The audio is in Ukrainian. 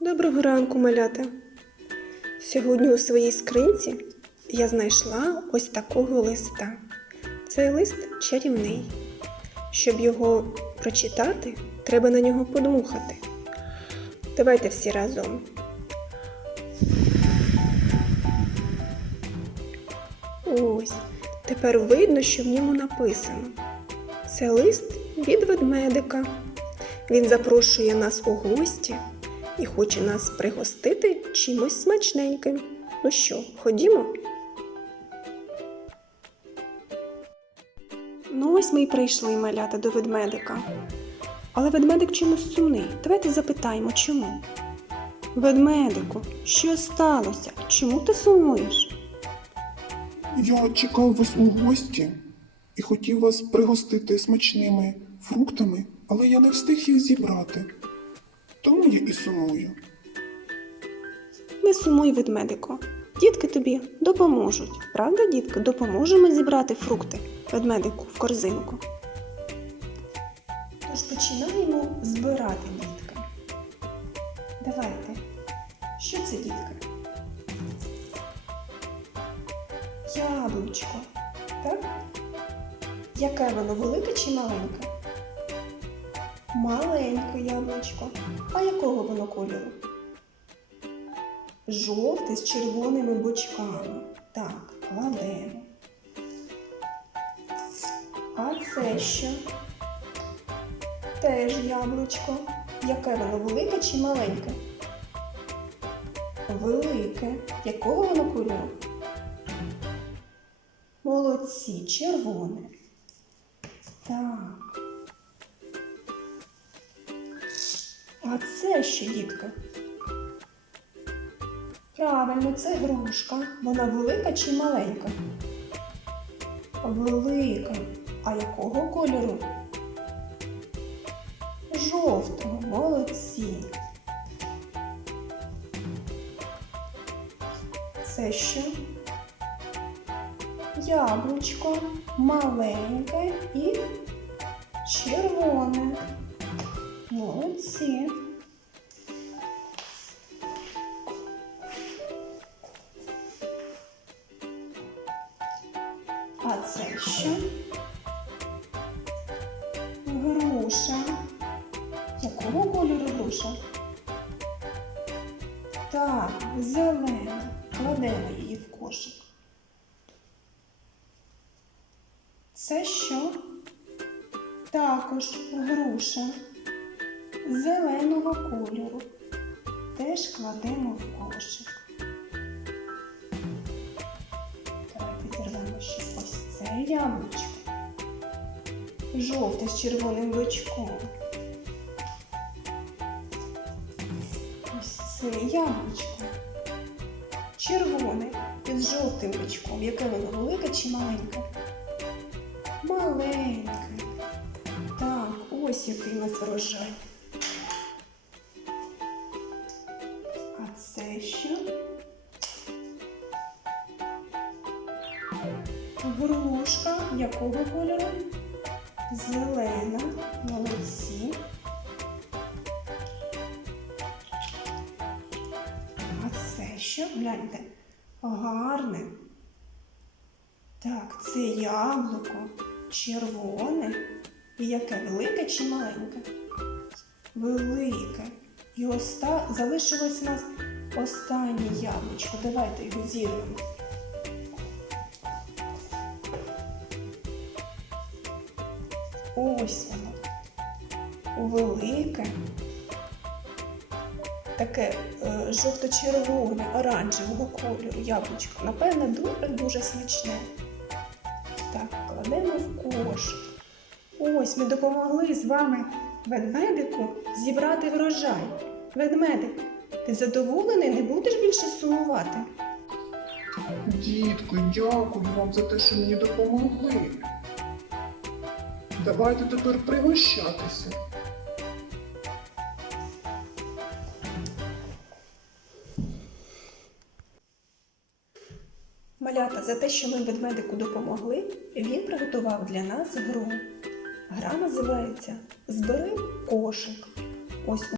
Доброго ранку, малята. Сьогодні у своїй скринці я знайшла ось такого листа. Цей лист чарівний. Щоб його прочитати, треба на нього подмухати. Давайте всі разом. Ось, тепер видно, що в ньому написано. Це лист від ведмедика. Він запрошує нас у гості і хоче нас пригостити чимось смачненьким. Ну що, ходімо? Ну, ось ми й прийшли малята до ведмедика. Але ведмедик чомусь сумний. Давайте запитаємо, чому. Ведмедику, що сталося? Чому ти сумуєш? Я чекав вас у гості і хотів вас пригостити смачними фруктами, але я не встиг їх зібрати. Тому я і сумую. Не сумуй, ведмедику. Дітки тобі допоможуть. Правда, дітки? Допоможемо зібрати фрукти ведмедику в корзинку. Тож починаємо збирати, дітки. Давайте. Що це, дітки? Яблучко. Так? Яке воно велике чи маленьке? Маленьке яблучко. А якого воно кольору? Жовте з червоними бочками. Так, кладемо. А це що? Теж яблучко. Яке воно велике чи маленьке? Велике. Якого воно кольору? Молодці, червоне. Так. А це що, дітка? Правильно, це грушка. Вона велика чи маленька? Велика. А якого кольору? Жовтого, молодці. Це що? Яблучко маленьке і червоне. Молодці. А це що? Груша. Якого кольору груша? Так, зелена. Кладемо її в кошик. Це що? Також груша Теж кладемо в кошик. Давайте зірвемо ще ось це яблучко. Жовте з червоним бочком. Ось це яблучко. Червоне із жовтим бочком. Яке воно велике чи маленьке? Маленьке. Так, ось який у нас врожай. Грушка якого кольору? Зелена. Молодці. А це що? Гляньте. Гарне. Так, це яблуко червоне. І яке велике чи маленьке? Велике. І оста... залишилось у нас останнє яблучко. Давайте його зірвемо. Ось воно. Велике. Таке е, жовто-червоне, оранжевого кольору яблучко. Напевне, дуже-дуже смачне. Так, кладемо в кошик. Ось ми допомогли з вами ведмедику зібрати врожай. Ведмедик, ти задоволений, не будеш більше сумувати? Дітки, дякую вам за те, що мені допомогли. Давайте тепер пригощатися. Малята, за те, що ми ведмедику допомогли, він приготував для нас гру. Гра називається Збери кошик. Ось